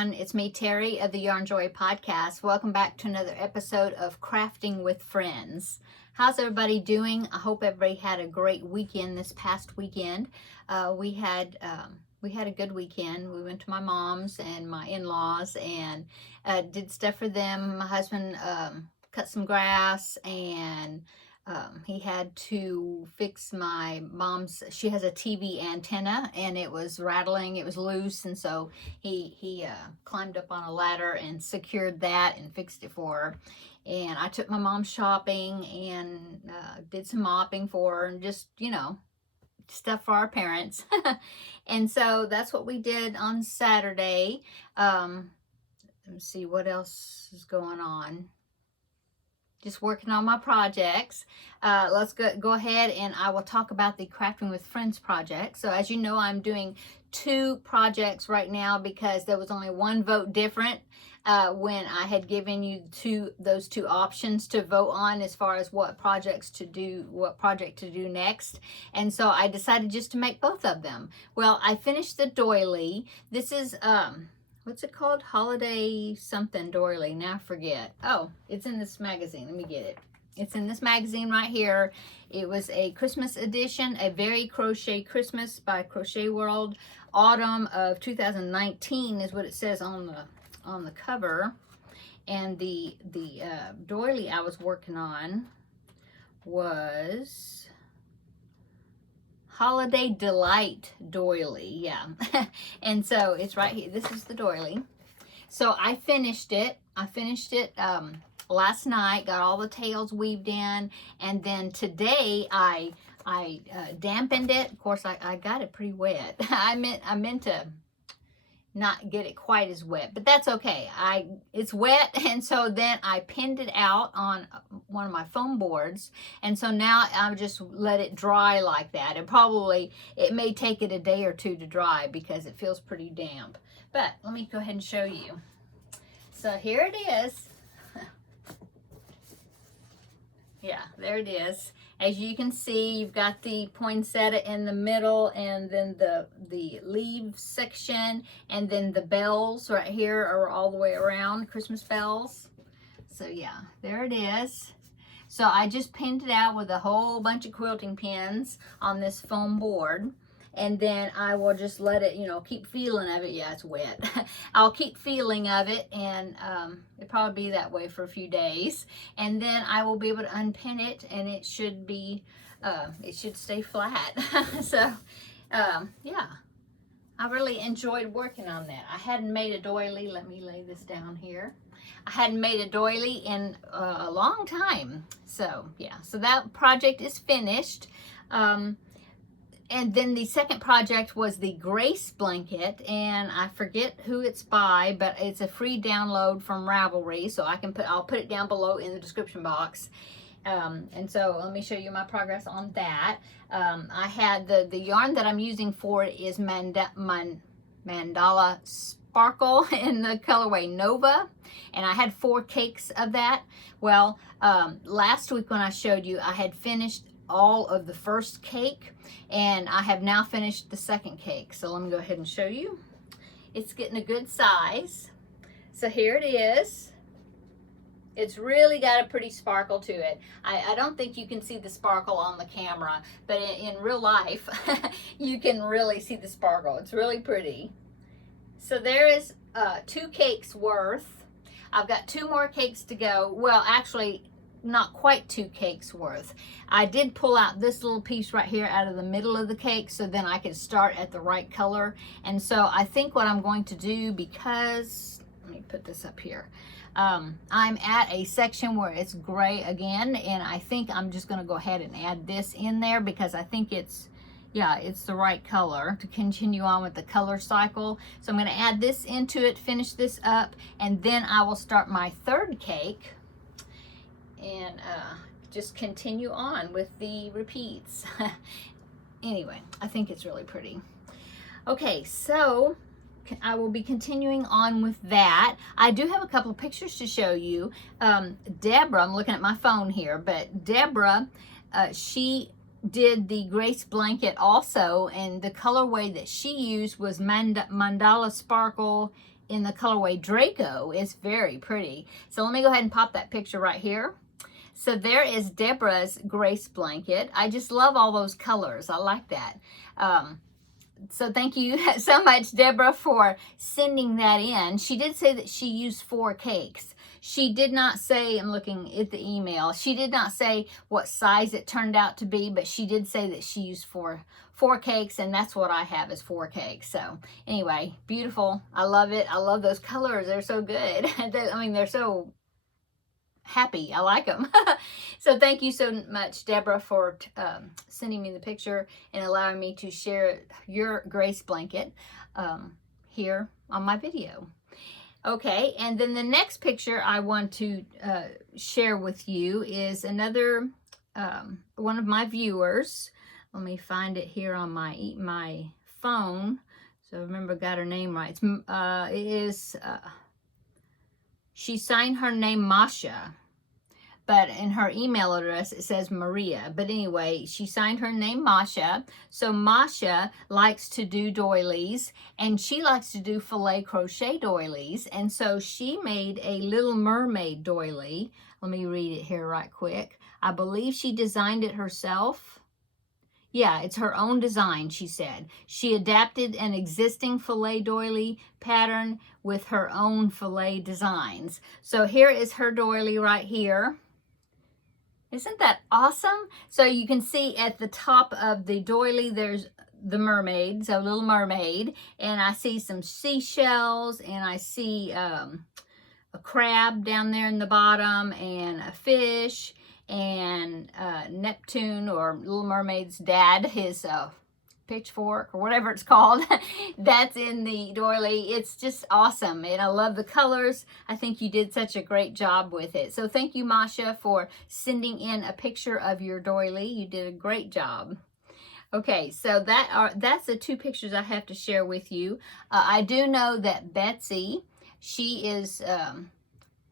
everyone, it's me, Terry of the Yarn Joy podcast. Welcome back to another episode of Crafting with Friends. How's everybody doing? I hope everybody had a great weekend this past weekend. We had a good weekend. We went to my mom's and my in-laws and did stuff for them. My husband cut some grass, and he had to fix my mom's, she has a TV antenna and it was rattling, it was loose, and so he climbed up on a ladder and secured that and fixed it for her. And I took my mom shopping and did some mopping for her and just, you know, stuff for our parents. And so that's what we did on Saturday. Let me see what else is going on. Just working on my projects. Let's go ahead and I will talk about the Crafting with Friends project. So as you know, I'm doing 2 projects right now because there was only one vote different when I had given you those two options to vote on as far as what project to do next. And so I decided just to make both of them. Well, I finished the doily. This is what's it called? Holiday something doily. Now I forget. Oh, it's in this magazine. Let me get it. It's in this magazine right here. It was a Christmas edition, a Very Crochet Christmas by Crochet World. Autumn of 2019 is what it says on the cover. And the doily I was working on was Holiday Delight doily, yeah. And so it's right here. This is the doily. So I finished it. Last night, got all the tails weaved in, and then today I dampened it. Of course, I got it pretty wet. I meant to not get it quite as wet, but that's okay. It's wet, and so then I pinned it out on one of my foam boards, and so now I'll just let it dry like that. It may take it a day or two to dry because it feels pretty damp. But let me go ahead and show you. So here it is. Yeah, there it is. As you can see, you've got the poinsettia in the middle, and then the leaf section, and then the bells right here are all the way around, Christmas bells. So yeah, there it is. So I just pinned it out with a whole bunch of quilting pins on this foam board. And then I will just let it, keep feeling of it. Yeah, it's wet. I'll keep feeling of it, and it'll probably be that way for a few days. And then I will be able to unpin it, and it should be, it should stay flat. So, yeah, I really enjoyed working on that. I hadn't made a doily. Let me lay this down here. I hadn't made a doily in a long time. So, yeah, so that project is finished. And then the second project was the Grace blanket, and I forget who it's by, but it's a free download from Ravelry, so I'll put it down below in the description box. And so let me show you my progress on that. I had the yarn that I'm using for it is Mandala Sparkle in the colorway Nova, and I had 4 cakes of that. Well, last week when I showed you, I had finished all of the first cake, and I have now finished the second cake. So let me go ahead and show you. It's getting a good size. So here it is. It's really got a pretty sparkle to it. I don't think you can see the sparkle on the camera, but in real life, you can really see the sparkle. It's really pretty. So there is 2 cakes worth. I've got 2 more cakes to go. Well, actually, not quite 2 cakes worth. I did pull out this little piece right here out of the middle of the cake so then I could start at the right color. And so I think what I'm going to do, because let me put this up here, I'm at a section where it's gray again, and I think I'm just going to go ahead and add this in there because I think it's the right color to continue on with the color cycle. So I'm going to add this into it, finish this up, and then I will start my third cake and just continue on with the repeats. Anyway, I think it's really pretty. Okay, so I will be continuing on with that. I do have a couple of pictures to show you. Deborah, I'm looking at my phone here, but Deborah, she did the Grace blanket also, and the colorway that she used was Mandala Sparkle in the colorway Draco is very pretty. So let me go ahead and pop that picture right here. So there is Deborah's Grace blanket. I just love all those colors. I like that. So thank you so much, Deborah, for sending that in. She did say that she used 4 cakes. She did not say, I'm looking at the email, she did not say what size it turned out to be, but she did say that she used four cakes, and that's what I have is 4 cakes. So anyway, beautiful. I love it. I love those colors. They're so good. I mean, they're so happy. I like them. So thank you so much, Deborah, for sending me the picture and allowing me to share your Grace blanket here on my video. Okay, and then the next picture I want to share with you is another one of my viewers. Let me find it here on my phone. So remember, got her name right. She signed her name Masha, but in her email address it says Maria. But anyway, she signed her name Masha. So Masha likes to do doilies, and she likes to do filet crochet doilies. And so she made a Little Mermaid doily. Let me read it here right quick. I believe she designed it herself. Yeah, it's her own design, she said. She adapted an existing filet doily pattern with her own filet designs. So here is her doily right here. Isn't that awesome? So you can see at the top of the doily, there's the mermaid, so Little Mermaid, and I see some seashells, and I see a crab down there in the bottom, and a fish, and Neptune, or Little Mermaid's dad, his pitchfork or whatever it's called, that's in the doily. It's just awesome, and I love the colors. I think you did such a great job with it. So thank you, Masha, for sending in a picture of your doily. You did a great job. Okay, so that's the 2 pictures I have to share with you. I do know that Betsy, she is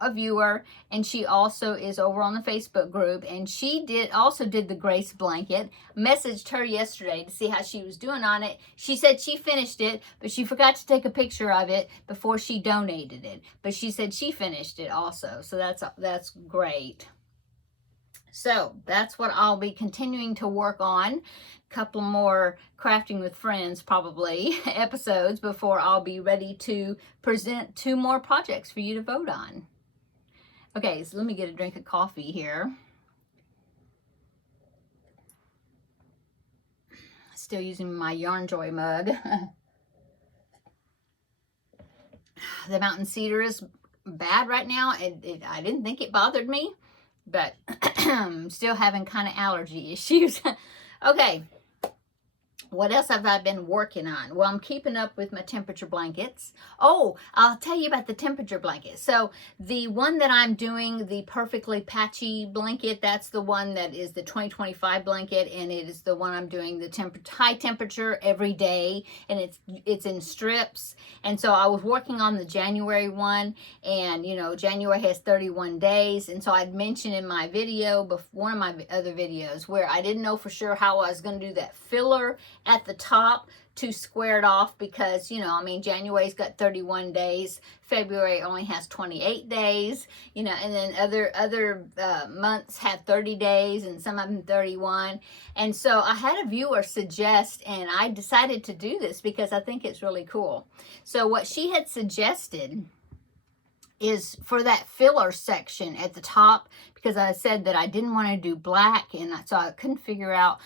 a viewer, and she also is over on the Facebook group, and she also did the Grace blanket. Messaged her yesterday to see how she was doing on it. She said she finished it, but she forgot to take a picture of it before she donated it. But she said she finished it also, so that's great. So that's what I'll be continuing to work on. Couple more Crafting with Friends probably episodes before I'll be ready to present 2 more projects for you to vote on. Okay, so let me get a drink of coffee here. Still using my Yarn Joy mug. The mountain cedar is bad right now. I didn't think it bothered me, but I'm still having kind of allergy issues. Okay. What else have I been working on? Well, I'm keeping up with my temperature blankets. Oh, I'll tell you about the temperature blanket. So the one that I'm doing, the Perfectly Patchy blanket, that's the one that is the 2025 blanket, and it is the one I'm doing the high temperature every day, and it's in strips. And so I was working on the January one, and you know, January has 31 days, and so I'd mentioned in my video, one of my other videos, where I didn't know for sure how I was going to do that filler at the top to square it off, because, you know, I mean, January's got 31 days, February only has 28 days, you know, and then other months have 30 days, and some of them 31. And so I had a viewer suggest, and I decided to do this because I think it's really cool. So what she had suggested is for that filler section at the top, because I said that I didn't want to do black, and so I couldn't figure out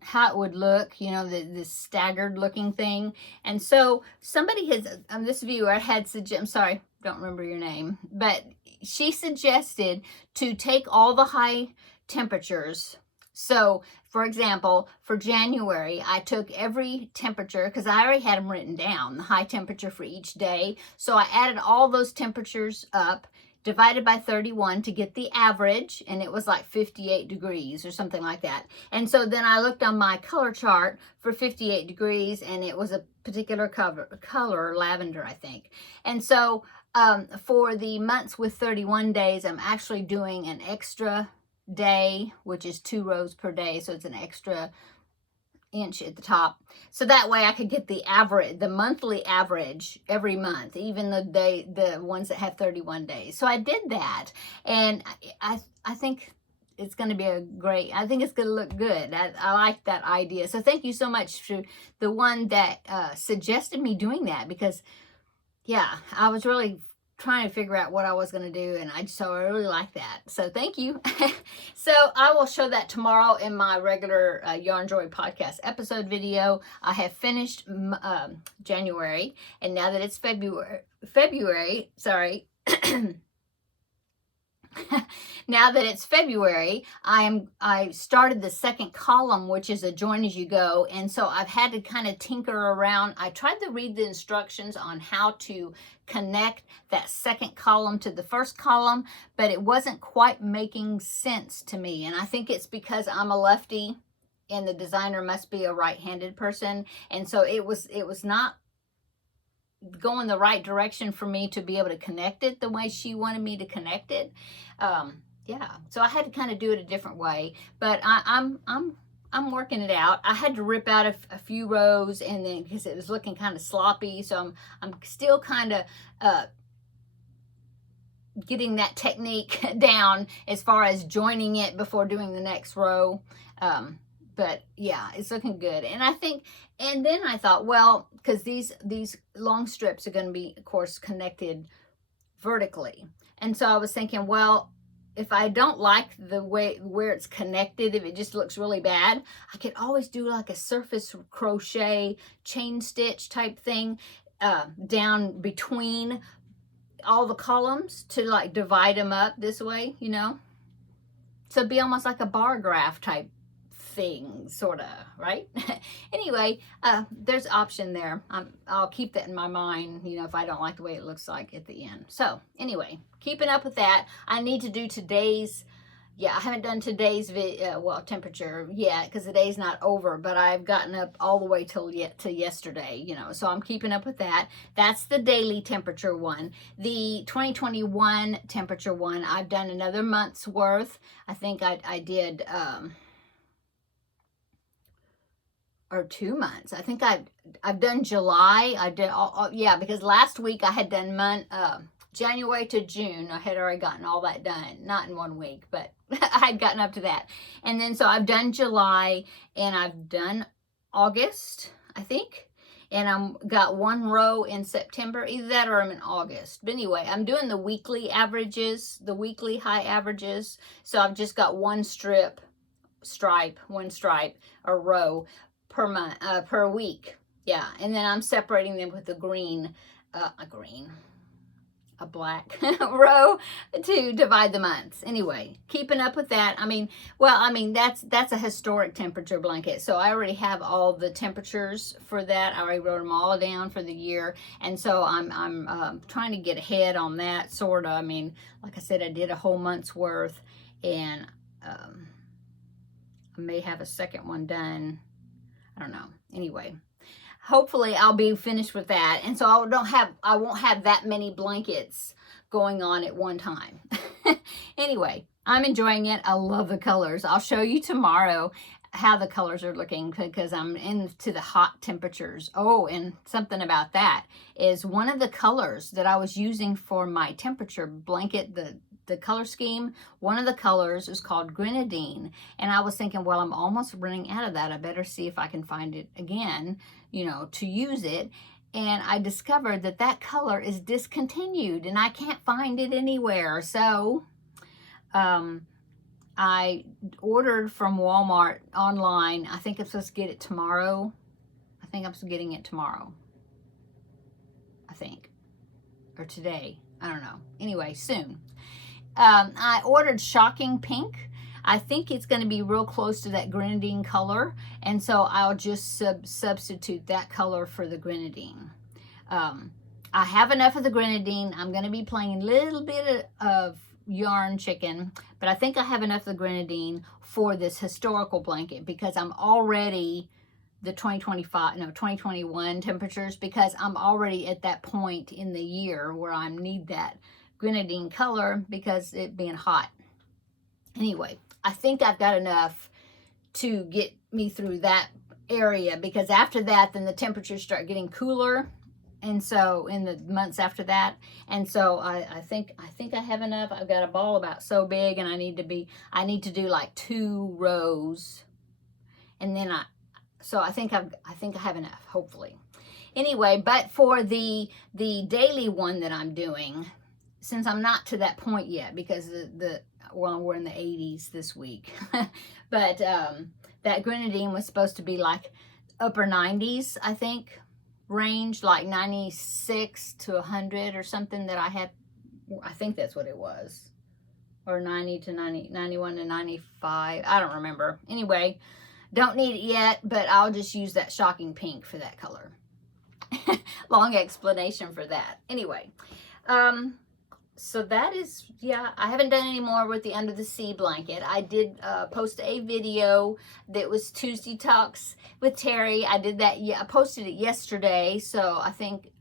how it would look, you know, this staggered looking thing. And so somebody has, this viewer had I'm sorry, don't remember your name, but she suggested to take all the high temperatures. So, for example, for January, I took every temperature, because I already had them written down, the high temperature for each day. So I added all those temperatures up, divided by 31 to get the average, and it was like 58 degrees or something like that. And so then I looked on my color chart for 58 degrees, and it was a particular color, lavender, I think. And so for the months with 31 days, I'm actually doing an extra day, which is 2 rows per day, so it's an extra inch at the top, so that way I could get the average, the monthly average every month, even the ones that have 31 days. So I did that, and I think it's going to be I think it's going to look good. I like that idea. So thank you so much to the one that suggested me doing that, because yeah, I was really trying to figure out what I was going to do, and so I really like that. So thank you. So I will show that tomorrow in my regular Yarn Joy podcast episode video. I have finished January, and now that it's February, sorry. Now that it's February, I started the second column, which is a join as you go, and so I've had to kind of tinker around. I tried to read the instructions on how to connect that second column to the first column, but it wasn't quite making sense to me, and I think it's because I'm a lefty and the designer must be a right-handed person, and so it was not going the right direction for me to be able to connect it the way she wanted me to connect it. Yeah, so I had to kind of do it a different way, but I'm working it out. I had to rip out a few rows, and then because it was looking kind of sloppy, so I'm still kind of getting that technique down as far as joining it before doing the next row. But yeah, it's looking good. And I think, and then I thought, well, because these long strips are going to be, of course, connected vertically. And so I was thinking, well, if I don't like the way where it's connected, if it just looks really bad, I could always do like a surface crochet chain stitch type thing down between all the columns to like divide them up this way, you know? So it'd be almost like a bar graph type thing, sort of, right? Anyway, there's option there. I'll keep that in my mind, you know, if I don't like the way it looks like at the end. So anyway, keeping up with that. I need to do today's, I haven't done today's temperature yet because the day's not over, but I've gotten up all the way to yesterday, you know, so I'm keeping up with that. That's the daily temperature one. The 2021 temperature one, I've done another month's worth. I think I did, or 2 months. I think I've done July. I did because last week I had done January to June. I had already gotten all that done, not in 1 week, but I had gotten up to that. And then so I've done July, and I've done August, I think. And I'm got 1 row in September, either that or I'm in August. But anyway, I'm doing the weekly averages, the weekly high averages. So I've just got 1 stripe or row per month, per week. Yeah, and then I'm separating them with a black row to divide the months. Anyway, keeping up with that. I mean, that's a historic temperature blanket. So I already have all the temperatures for that. I already wrote them all down for the year. And so I'm trying to get ahead on that, sort of. I mean, like I said, I did a whole month's worth, and I may have a second one done. I don't know. Anyway, hopefully I'll be finished with that. And so I won't have that many blankets going on at one time. Anyway, I'm enjoying it. I love the colors. I'll show you tomorrow how the colors are looking because I'm into the hot temperatures. Oh, and something about that is one of the colors that I was using for my temperature blanket, the color scheme, one of the colors is called grenadine, and I was thinking, well, I'm almost running out of that. I better see if I can find it again, you know, to use it. And I discovered that color is discontinued and I can't find it anywhere. So I ordered from Walmart online. I think I'm supposed to get it tomorrow. I think I'm getting it tomorrow. I think, or today. I don't know. Anyway, soon. I ordered Shocking Pink. I think it's going to be real close to that grenadine color, and so I'll just substitute that color for the grenadine. I have enough of the grenadine. I'm going to be playing a little bit of yarn chicken, but I think I have enough of the grenadine for this historical blanket because I'm already the 2021 temperatures, because I'm already at that point in the year where I need that grenadine color because it being hot. Anyway, I think I've got enough to get me through that area, because after that, then the temperatures start getting cooler. And so in the months after that, and so I think I have enough. I've got a ball about so big, and I need to do like 2 rows, and then I think I have enough, hopefully. Anyway, but for the daily one that I'm doing, since I'm not to that point yet, because we're in the 80s this week, but that grenadine was supposed to be like upper 90s, I think, range, like 96 to 100 or something that I had. I think that's what it was, or 90 to 90, 91 to 95. I don't remember. Anyway, don't need it yet, but I'll just use that shocking pink for that color. Long explanation for that. Anyway, so that is, yeah, I haven't done any more with the Under the Sea blanket. I did post a video that was Tuesday Talks with Terri. I did that, yeah, I posted it yesterday, so I think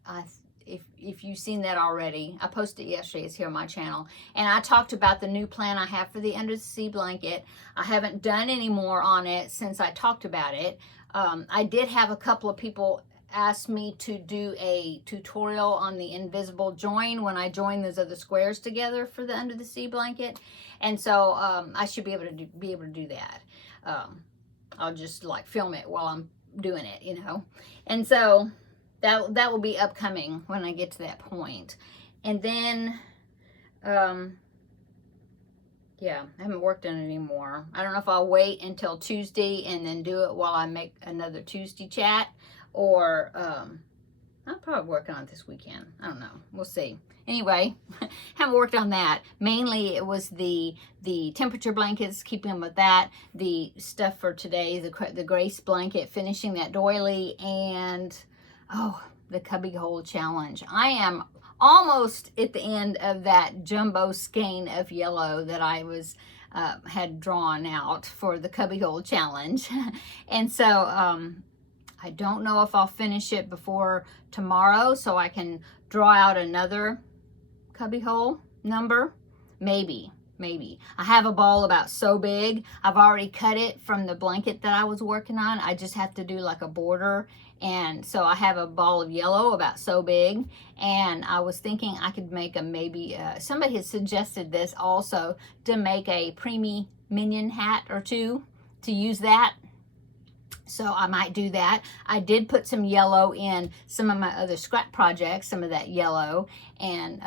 if you've seen that already, I posted it yesterday. It's here on my channel. And I talked about the new plan I have for the Under the Sea blanket. I haven't done any more on it since I talked about it. I did have a couple of people asked me to do a tutorial on the invisible join when I join those other squares together for the Under the Sea blanket, and so I should be able to do that. I'll just like film it while I'm doing it, you know, and so that will be upcoming when I get to that point. And then yeah, I haven't worked on it anymore. I don't know if I'll wait until Tuesday and then do it while I make another Tuesday chat, or I'll probably work on it this weekend. I don't know. We'll see. Anyway, haven't worked on that. Mainly it was the temperature blankets, keeping them with that. The stuff for today, the Grace blanket, finishing that doily, and the cubbyhole challenge. I am almost at the end of that jumbo skein of yellow that I was had drawn out for the cubbyhole challenge. And so I don't know if I'll finish it before tomorrow so I can draw out another cubbyhole number. Maybe. I have a ball about so big. I've already cut it from the blanket that I was working on. I just have to do like a border. And so I have a ball of yellow about so big. And I was thinking I could make somebody had suggested this also, to make a preemie minion hat or two to use that. So I might do that. I did put some yellow in some of my other scrap projects, some of that yellow, and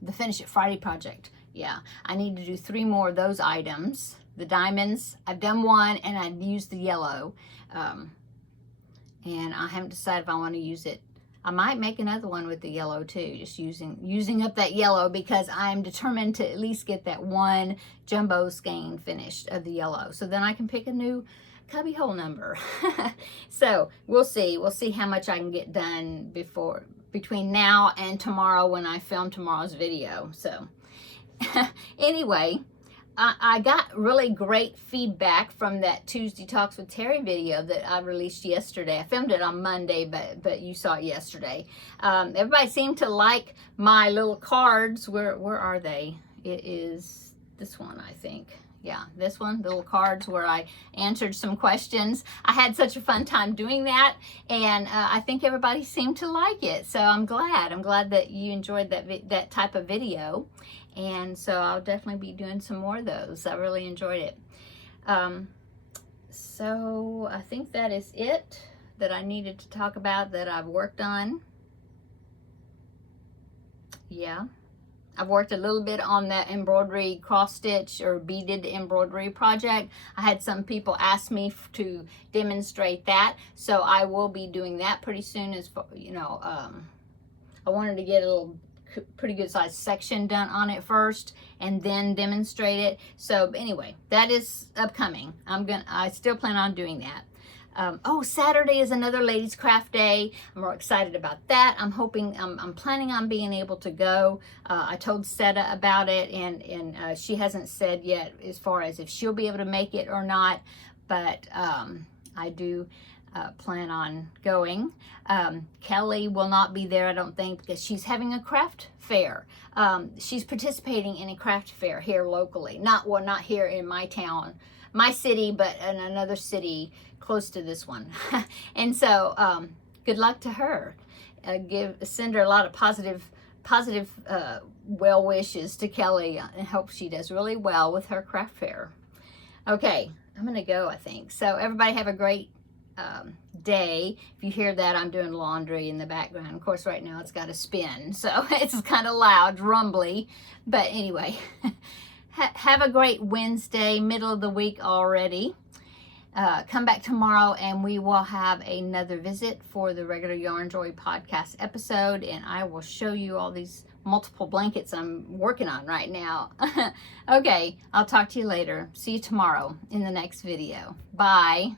the Finish It Friday project. Yeah, I need to do 3 more of those items. The diamonds, I've done 1, and I used the yellow. And I haven't decided if I want to use it. I might make another one with the yellow too, just using up that yellow, because I'm determined to at least get that 1 jumbo skein finished of the yellow. So then I can pick a new cubbyhole number. So we'll see how much I can get done between now and tomorrow when I film tomorrow's video. So anyway, I got really great feedback from that Tuesday Talks with Terri video that I released yesterday. I filmed it on Monday, but you saw it yesterday. Everybody seemed to like my little cards. Where are they? It is this one, I think. Yeah, this one, the little cards where I answered some questions. I had such a fun time doing that, and I think everybody seemed to like it. So I'm glad. I'm glad that you enjoyed that type of video, and so I'll definitely be doing some more of those. I really enjoyed it. So I think that is it that I needed to talk about that I've worked on. Yeah. I've worked a little bit on that embroidery cross stitch or beaded embroidery project. I had some people ask me to demonstrate that, so I will be doing that pretty soon. As you know, I wanted to get a pretty good size section done on it first and then demonstrate it. So anyway, that is upcoming. I still plan on doing that. Saturday is another ladies craft day. I'm more excited about that. I'm planning on being able to go. I told Seta about it, and she hasn't said yet as far as if she'll be able to make it or not, but I do plan on going. Kelly will not be there, I don't think, because she's having a craft fair. She's participating in a craft fair here locally. Not here in my town, my city, but in another city close to this one. And so good luck to her. Send her a lot of positive well wishes to Kelly, and hope she does really well with her craft fair. Okay, I'm gonna go, I think. So everybody have a great day. If you hear that, I'm doing laundry in the background. Of course, right now it's got to spin, so it's kind of loud, rumbly. But anyway, have a great Wednesday, middle of the week already. Come back tomorrow and we will have another visit for the regular Yarn Joy podcast episode, and I will show you all these multiple blankets I'm working on right now. Okay, I'll talk to you later. See you tomorrow in the next video. Bye.